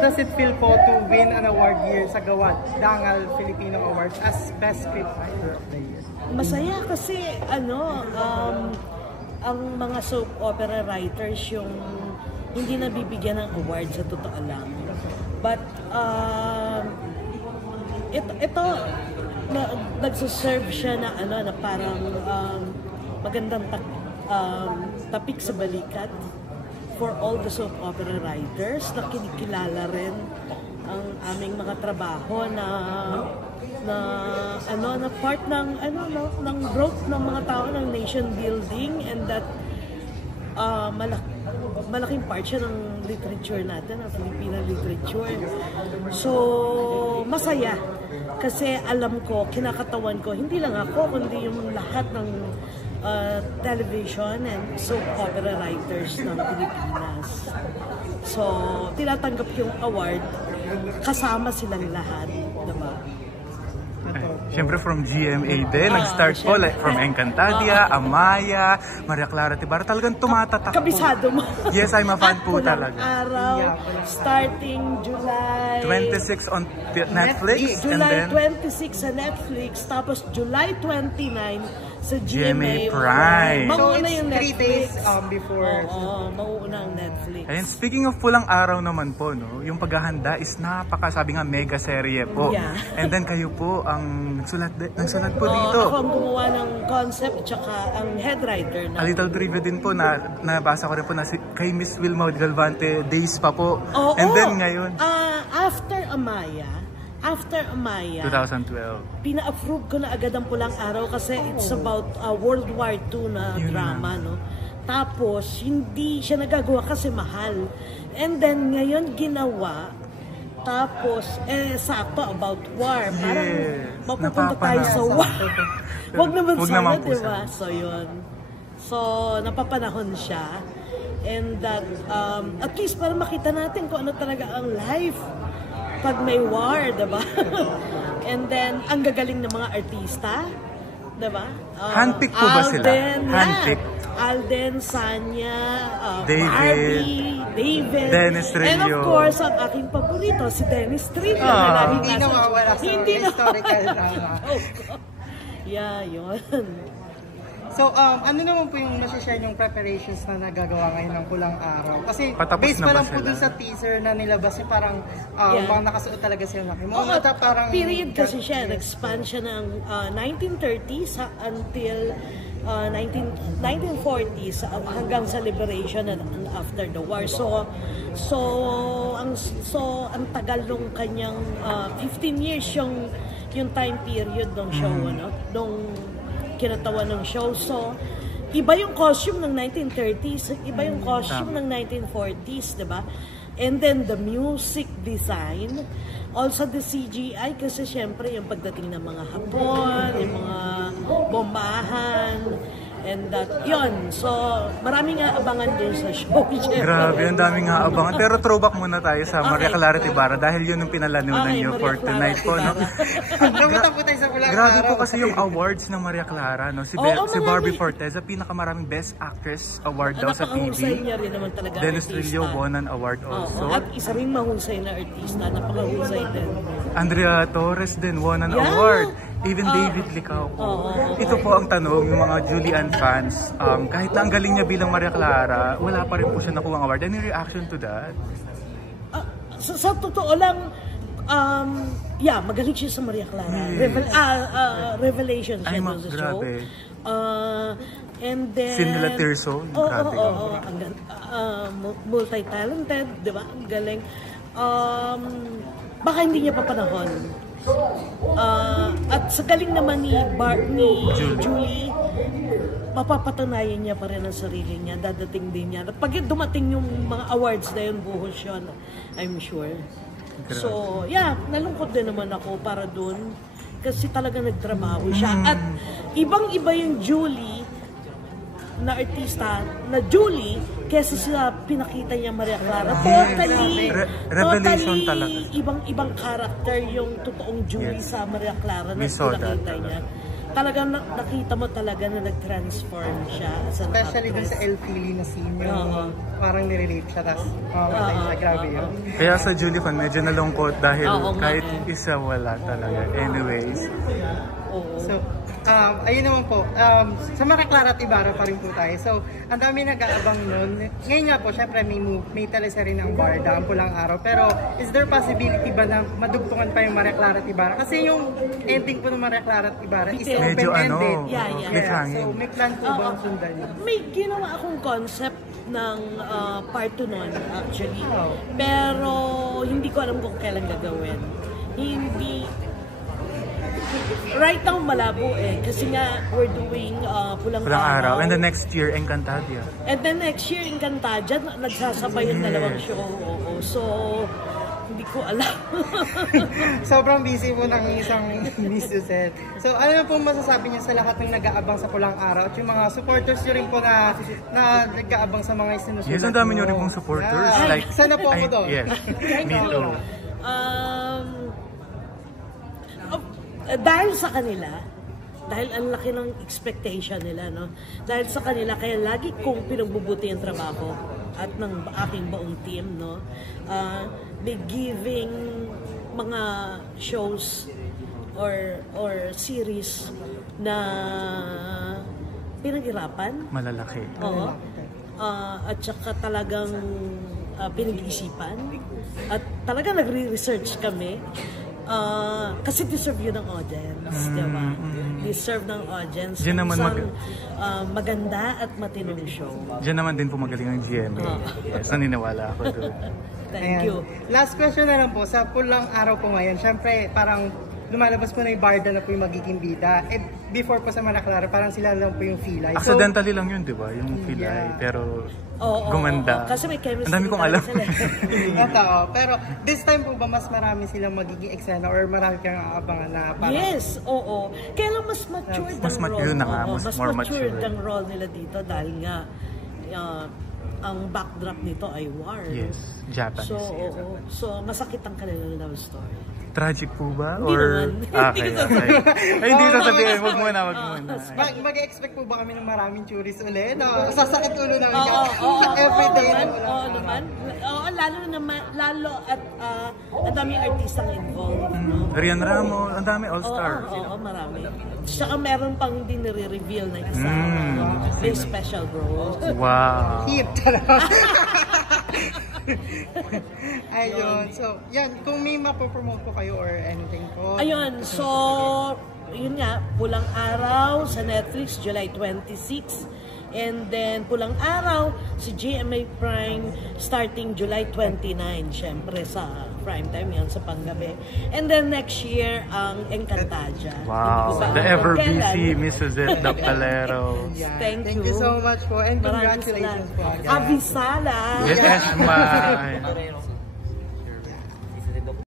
does it feel po to win an award here sa GAWAD, Dangal Filipino Awards as Best Scriptwriter of the Year? Masaya kasi ang mga soap opera writers yung hindi nabibigyan ng award sa totoo lang. But ito nagsuserve siya na na parang magandang tapik sa balikat for all the soap opera writers na kinikilala rin ang aming mga trabaho na part ng ng growth ng mga tao, ng nation building, and that malaking part siya ng literature natin, ng Filipino literature. So masaya kasi alam ko, kinakatawan ko, hindi lang ako kundi yung lahat ng television and soap opera writers ng Pilipinas. So tinatanggap yung award, kasama silang lahat, diba? Siyempre from GMA din, nag-start po like from Encantadia, Amaya, Maria Clara Tibar, talagang tumatatak po. Kabisado mo. Yes, I'm a fan po talaga. Araw, starting July 26 on Netflix, and July then 26 sa Netflix, tapos July 29 sa GMA Prime. So Mauuna it's yung 3 Netflix. days before. Oo, mauuna ang Netflix. And speaking of pulang araw naman po, no, yung paghahanda is sabi nga mega serye po. Yeah. And then kayo po ang nagsulat po dito. Ako ang gumawa ng concept tsaka ang head writer na. A little trivia din po na nabasa ko rin po na kay Miss Wilma Galvante days pa po. And then ngayon after Amaya 2012 pina-approve ko na agad ang Pulang Araw kasi it's about World War II na drama, no? Tapos hindi siya nagagawa kasi mahal, and then ngayon ginawa. Tapos, sakto about war. Parang mapupunta tayo sa war. Wag naman sana, diba? So, yun. So, napapanahon siya. And that, at least para makita natin kung ano talaga ang life pag may war, diba? And then, ang gagaling ng mga artista, diba? Handpick po ba sila? Handpick. Alden, Sanya, David, Barbie, David, Dennis Trillo. and of course, ang aking paborito, si Dennis Trillo. Hindi na mawala sa historical drama. Yeah, yun. So, ano naman po yung masashare yung preparations na nagagawa ngayon ng Pulang Araw? Kasi based pa lang po dun sa teaser na nilabas, parang mga nakasuot talaga sila na kimono. Parang period kasi siya, nag-span siya ng 1930s until 1940s hanggang sa liberation and after the war. So ang tagal nung kanyang 15 years yung time period ng show, nung kinatawa ng show. So iba yung costume ng 1930s, iba yung costume ng 1940s, diba? And then the music design, also the CGI, kasi syempre yung pagdating ng mga Hapon, yung mga bombahan, and that, yun. So, marami nga abangan din sa show. Grabe, ang dami nga abangan. Pero throwback muna tayo sa Maria Clara Tibar dahil yun yung pinalanunan nyo for tonight po, no? Grabe po kasi yung awards ng Maria Clara, no? Si Barbie Forteza, pinakamaraming Best Actress Award daw sa TV. Napakahusay niya rin naman talaga. Dennis Trillo won an award also. At isa rin mahusay na artista, napakahusay din. Andrea Torres din won an award. Even David Licao po. Ito po ang tanong, yung mga Julian fans, kahit na ang galing niya bilang Maria Clara, wala pa rin po siya nakuha ang award. Any reaction to that? Sa totoo lang, magaling siya sa Maria Clara. Revelation siya doon sa show. And then Sin nila Tirso. multi-talented, di ba? Ang galing. Baka hindi niya papanahon. At sa galing naman ni Julie, papapatunayan niya pa rin ang sarili niya, dadating din niya. At pag dumating yung mga awards na yun, buhos yun, I'm sure. So, nalungkot din naman ako para dun. Kasi talaga nagtrabaho siya. At ibang-iba yung Julie na artista na Julie kesa sa pinakita niya Maria Clara. Totally talaga. Ibang-ibang character yung totoong Julie sa Maria Clara na pinakita niya. talagang nakita mo talaga na nag-transform siya as an Especially dun actress. sa El Fili na scene, yung parang nirelate siya, tapos mamamatay siya, grabe yun. Kaya sa Julie Fan, medyo nalungkot dahil Oo nga kahit isa wala talaga. Anyways. So, ayun naman po, sa Maria Clara at Ibarra pa rin po tayo. So, ang dami nag-aabang nun. Ngayon nga po, syempre may teleserye ng Barda, ang Pulang Araw. Pero, is there possibility ba na madugtungan pa yung Maria Clara at Ibarra? Kasi yung ending po ng Maria Clara at Ibarra is medyo open-ended. Yeah. So, may plan po bang sundan yun? May ginawa akong concept ng part 2 nun, actually. Pero, hindi ko alam kung kailan gagawin. Right now, malabo kasi nga, we're doing Pulang Araw. And the next year, Encantadia. And then next year, Encantadia, nagsasabay yung dalawang show. So, hindi ko alam. Sobrang busy po ng isang Miss Suzette. So, ano na po masasabi niyo sa lahat ng nag-aabang sa Pulang Araw at yung mga supporters niyo rin po na nag-aabang sa mga sinusunod? Yes, ang dami niyo rin pong supporters. Like, sana po ako doon. Yes, me too. Dahil sa kanila, dahil ang laki ng expectation nila, no? Dahil sa kanila, kaya lagi kong pinagbubuti ang trabaho at ng aking buong team, no? They giving mga shows or series na pinag-irapan. Malalaki. Oo. At saka talagang pinag-iisipan. At talagang nagre-research kami. Kasi deserve yun ng audience, di ba? Deserve ng audience. Diyan naman maganda at matinong show. Diyan naman din po magaling ang GMA. Yes, naniniwala ako doon. Thank you. Last question na lang po, sa Pulang Araw po ngayon, syempre parang lumalabas po na yung Barda na po yung magiging bida. And before po sa Maria Clara, parang sila lang po yung Filay. Accidentally lang yun, di ba? Yung Filay. Pero gumanda. Kasi may chemistry. Ang dami kong alam. Totoo. Pero this time po ba mas marami silang magiging eksena or marami kang aabangan na parang... Yes, oo. Kaya lang mas matured ang role. Yun na nga, mas more matured mature. ang role nila dito dahil nga ang backdrop nito ay war. Yes, Japanese. So masakit ang kanilang love story. Tragic po ba? Hindi naman. Okay. Ay, hindi sasabihin. Wag muna. Mag-expect po ba kami ng maraming churis ulit? No? Sasakit ulo namin Everyday naman. Lalo at ang daming artistang involved. Rian Ramos, ang dami all-star. Oo, marami. Saka meron pang hindi nire-reveal na isa. May special role. Wow. Hit! Ayun. So, yan. Kung may mapopromote po kayo or anything po. Ayun. So, yun nga. Pulang Araw sa Netflix, July 26. And then, Pulang Araw si GMA Prime starting July 29. Syempre sa prime time yan sa panggabi. And then next year, ang Encantadia. Wow. The ever busy Miss Suzette Daptalero. Thank you. Thank you so much po and Maraming congratulations po. Avisala. Yes, ma.